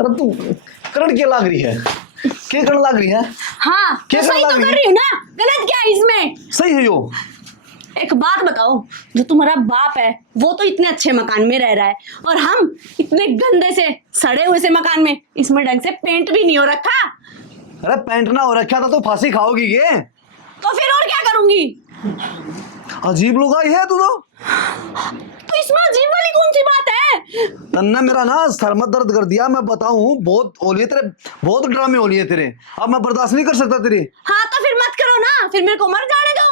अरे तू करण क्या लाग रही है? क्या करण लाग रही है? हाँ क्या तो सही करने तो लगी? कर रही हूँ ना, गलत क्या है इसमें? सही है यो। एक बात बताओ, जो तुम्हारा बाप है वो तो इतने अच्छे मकान में रह रहा है और हम इतने गंदे से सड़े हुए से मकान में, इसमें ढंग से पेंट भी नहीं हो रखा। अरे पेंट ना हो रखा था तो फांसी खाओगी ये। तो फिर और क्या करूंगी? अजीब लोग आई है तू तो इसमें अजीब वाली कौन सी बात है? तन्ने मेरा ना सर में दर्द कर दिया। मैं बताऊं बहुत होली है तेरे, बहुत ड्रामे होली है तेरे। अब मैं बर्दाश्त नहीं कर सकता तेरी। हाँ तो फिर मत करो ना, फिर मेरे को मर जाने दो,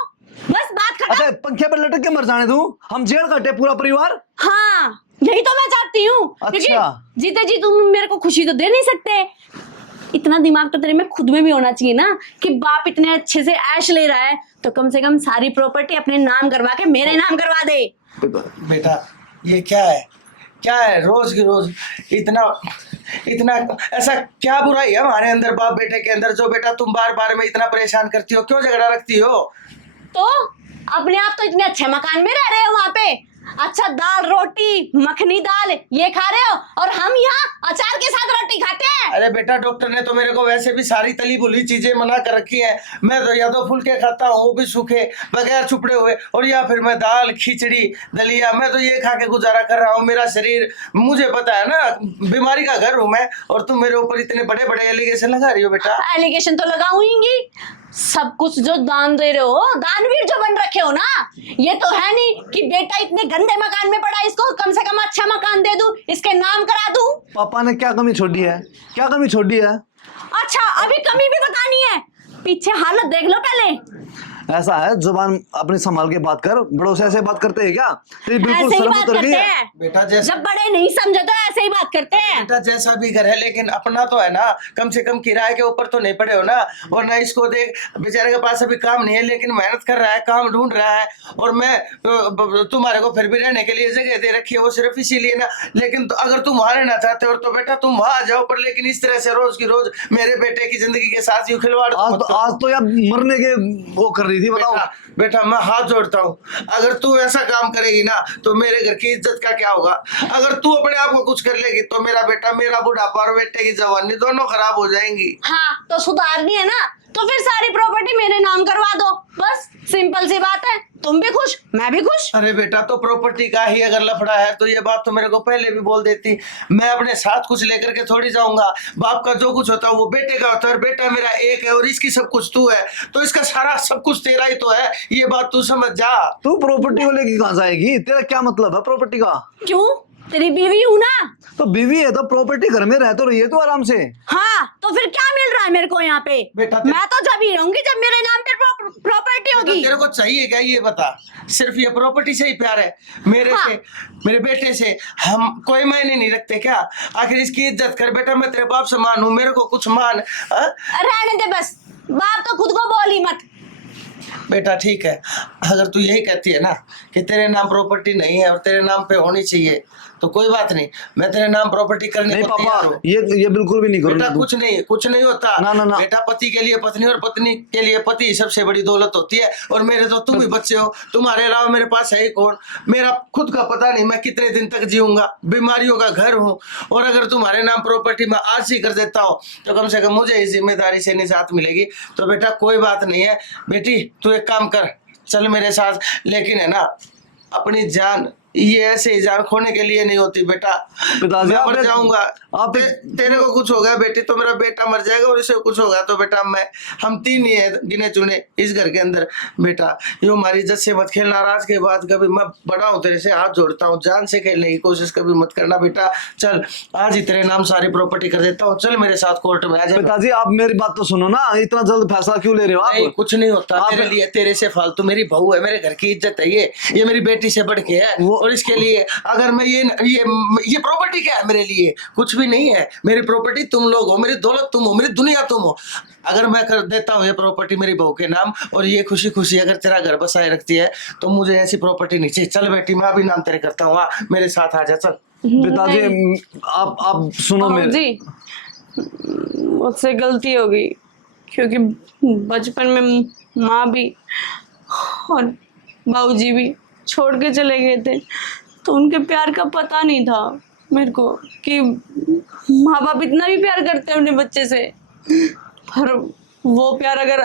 बस बात खत्म। अच्छा पंखे पर लटक के मर जाने दूं? हम जेल काटे पूरा परिवार। हाँ यही तो मैं चाहती हूँ। अच्छा। क्योंकि जीते जी तुम मेरे को खुशी तो दे नहीं सकते। इतना दिमाग तो तेरे में खुद में भी होना चाहिए ना कि बाप इतने अच्छे से ऐश ले रहा है तो कम से कम सारी प्रॉपर्टी अपने नाम करवा के मेरे नाम करवा दे। बेटा ये क्या है, क्या है रोज की रोज इतना इतना ऐसा क्या बुराई है हमारे अंदर, बाप बेटे के अंदर, जो बेटा तुम बार बार में इतना परेशान करती हो, क्यों झगड़ा रखती हो? तो अपने आप तो इतने अच्छे मकान में रह रहे हो, वहां पे अच्छा दाल रोटी मखनी दाल ये खा रहे हो और हम यहाँ अचार के साथ रोटी खाते हैं। अरे बेटा डॉक्टर ने तो मेरे को वैसे भी सारी तली भुली चीजें मना कर रखी है। मैं तो या तो फुलके खाता हूँ वो भी सूखे बगैर छुपड़े हुए, और या फिर मैं दाल खिचड़ी दलिया, मैं तो ये खा के गुजारा कर रहा हूँ। मेरा शरीर, मुझे पता है ना, बीमारी का घर हूँ मैं, और तुम मेरे ऊपर इतने बड़े बड़े एलिगेशन लगा रही हो। बेटा एलिगेशन तो लगाऊंगी, सब कुछ जो दान दे रहे हो, दानवीर जो बन रखे हो ना, ये तो है नहीं कि बेटा इतने गंदे मकान में पड़ा, इसको कम से कम अच्छा मकान दे दूं, इसके नाम करा दूं। पापा ने क्या कमी छोड़ी है? क्या कमी छोड़ी है? अच्छा अभी कमी भी बतानी है? पीछे हालत देख लो पहले। ऐसा है जुबान अपनी संभाल के बात कर। बड़ों से ऐसे बात करते हैं क्या? तेरी बिल्कुल ऐसे ही शर्म बात उतर गई करते है। हैं, बेटा जैसा जब बड़े नहीं समझे तो ऐसे ही बात करते हैं। बेटा जैसा भी घर है लेकिन अपना तो है ना, कम से कम किराए के ऊपर तो नहीं पड़े हो ना। और ना इसको देख, बेचारे के पास अभी काम नहीं है लेकिन मेहनत कर रहा है, काम ढूंढ रहा है, और मैं तुम्हारे को फिर भी रहने के लिए जगह दे रखी है, वो सिर्फ इसीलिए ना। लेकिन तो अगर तुम वहां रहना चाहते हो तो बेटा तुम वहां आ जाओ, पर लेकिन इस तरह से रोज की रोज मेरे बेटे की जिंदगी के साथ यूं खिलवाड़ आज तो यार मरने के वो कर रही थी। बताओ बेटा मैं हाथ जोड़ता हूँ, अगर तू ऐसा काम करेगी ना तो मेरे घर की इज्जत का क्या होगा? अगर तू अपने आप को कुछ कर लेगी तो मेरा बेटा, मेरा बुढ़ापा और बेटे की जवानी दोनों खराब हो जाएंगी। हाँ तो सुधारनी है ना, तो फिर सारी प्रॉपर्टी मेरे नाम करवा दो, बस सिंपल सी बात है। तुम भी खुश मैं भी खुश। अरे बेटा तो प्रॉपर्टी का ही अगर लफड़ा है तो ये बात तो मेरे को पहले भी बोल देती। मैं अपने साथ कुछ लेकर के थोड़ी जाऊंगा। बाप का जो कुछ होता है वो बेटे का होता है, और बेटा मेरा एक है, और इसकी सब कुछ तू है, तो इसका सारा सब कुछ तेरा ही तो है। ये बात तू समझ जा। तू प्रॉपर्टी को लेके कहां जाएगी? तेरा क्या मतलब है प्रॉपर्टी का? क्यों, तेरी बीवी हूं ना। तो बीवी है तो प्रॉपर्टी घर में रह तो रही है तो आराम से। हाँ तो फिर क्या मिल रहा है मेरे को यहाँ पे? बेटा मैं तो जब ही रहूंगी जब मेरे नाम पे प्रॉपर्टी होगी। तेरे को चाहिए क्या ये बता? सिर्फ ये प्रॉपर्टी से ही प्यार है मेरे हाँ। से, मेरे बेटे से हम कोई मायने नहीं रखते क्या? आखिर इसकी इज्जत कर बेटा, मैं तेरे बाप समान हूँ, मेरे को कुछ मान। रहने दे बस, बाप तो खुद को बोल ही मत। बेटा ठीक है, अगर तू यही कहती है ना कि तेरे नाम प्रॉपर्टी नहीं है और तेरे नाम पे होनी चाहिए तो कोई बात नहीं, मैं तेरे नाम प्रॉपर्टी करने नहीं को तैयार हूं। पापा ये बिल्कुल भी नहीं बेटा करूंगा। कुछ नहीं होता। ना, ना, ना। बेटा पति के लिए पत्नी और पत्नी के लिए पति सबसे बड़ी दौलत होती है, और मेरे तो तुम ही बच्चे हो, तुम्हारे अलावा मेरे पास है ही कौन? मेरा खुद का पता नहीं मैं कितने दिन तक जीऊंगा, बीमारियों का घर हूँ, और अगर तुम्हारे नाम प्रॉपर्टी मैं आज ही कर देता हूँ तो कम से कम मुझे इस जिम्मेदारी से निजात मिलेगी। तो बेटा कोई बात नहीं है। बेटी तू एक काम कर, चल मेरे साथ, लेकिन है ना अपनी जान ये ऐसे ही जान खोने के लिए नहीं होती बेटा। पिताजी मैं मर जाऊंगा, आप तेरे को कुछ होगा बेटी तो मेरा बेटा मर जाएगा, और इसे कुछ होगा तो बेटा मैं, हम तीन ही है गिने चुने इस घर के अंदर। बेटा यूं हमारी इज्जत से मत खेलना, आज के बाद कभी मैं बड़ा हूँ तेरे से हाथ जोड़ता हूँ, जान से खेलने की कोशिश कभी मत करना बेटा। चल आज ही तेरे नाम सारी प्रॉपर्टी कर देता हूँ, चल मेरे साथ कोर्ट में आ जा। पिताजी आप मेरी बात तो सुनो ना, इतना जल्द फैसला क्यों ले रहे हो आप? नहीं कुछ नहीं होता मेरे लिए, तेरे से फालतू, मेरी बहू है, मेरे घर की इज्जत है, ये मेरी बेटी से बढ़ के है, और इसके लिए अगर मैं ये प्रॉपर्टी क्या है मेरे लिए? कुछ भी नहीं है। मेरी प्रॉपर्टी तुम लोग हो, मेरी दौलत तुम हो, मेरी दुनिया तुम हो। अगर मैं कर देता हूँ ये प्रॉपर्टी मेरी बहू के नाम, और ये खुशी खुशी अगर तेरा घर बसाए रखती है तो मुझे ऐसी प्रॉपर्टी नहीं चाहिए। चल बेटी मैं भी नाम तेरे करता हूँ, मेरे साथ आ जा चल। पिताजी आप सुनो मेरे जी, मुझसे गलती हो गई, क्योंकि बचपन में माँ भी और बाबूजी भी छोड़ के चले गए थे, तो उनके प्यार का पता नहीं था। मेरे को कि माँ बाप इतना भी प्यार करते हैं अपने बच्चे से, पर वो प्यार अगर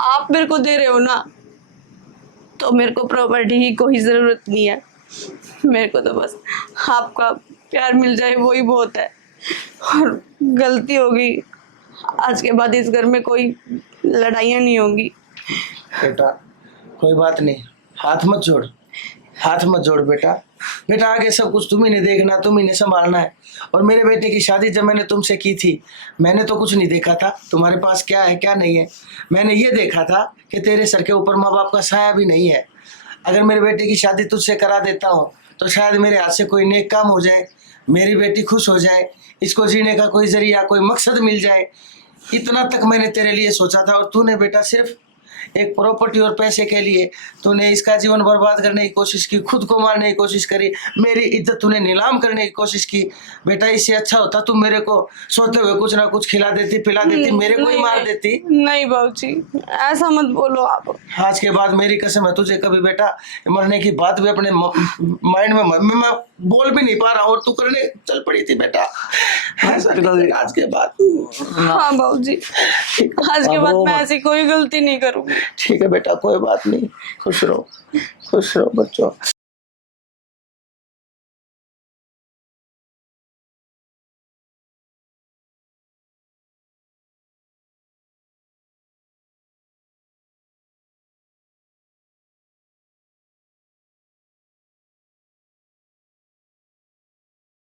आप मेरे को दे रहे हो ना, तो मेरे को प्रॉपर्टी की कोई ज़रूरत नहीं है। मेरे को तो बस आपका प्यार मिल जाए वही बहुत है। और गलती होगी, आज के बाद इस घर में कोई लड़ाइयाँ नहीं होंगी। बेटा कोई बात नहीं, हाथ मत जोड़, हाथ मत जोड़ बेटा। बेटा आगे सब कुछ तुम ही ने देखना, तुम ही ने संभालना है। और मेरे बेटे की शादी जब मैंने तुमसे की थी, मैंने तो कुछ नहीं देखा था तुम्हारे पास क्या है क्या नहीं है। मैंने ये देखा था कि तेरे सर के ऊपर माँ बाप का साया भी नहीं है। अगर मेरे बेटे की शादी तुझसे करा देता हूँ तो शायद मेरे हाथ से कोई नेक काम हो जाए, मेरी बेटी खुश हो जाए, इसको जीने का कोई जरिया, कोई मकसद मिल जाए। इतना तक मैंने तेरे लिए सोचा था, और तूने बेटा सिर्फ एक प्रॉपर्टी और पैसे के लिए तूने इसका जीवन बर्बाद करने की कोशिश की, खुद को मारने की कोशिश करी, मेरी इज्जत तूने नीलाम करने की कोशिश की। बेटा इससे अच्छा होता तू मेरे को सोते हुए कुछ ना कुछ खिला देती, पिला देती, मेरे को ही मार देती। नहीं बाबूजी, ऐसा मत बोलो आप। आज के बाद मेरी कसम है तुझे कभी बेटा मरने की बात भी अपने माइंड में मैं बोल भी नहीं पा रहा और तू करने चल पड़ी थी बेटा। ऐसा नहीं, आज के बाद हाँ बाबूजी, आज के बाद मैं ऐसी कोई गलती नहीं करूँगी। ठीक है बेटा, कोई बात नहीं, खुश रहो बच्चों।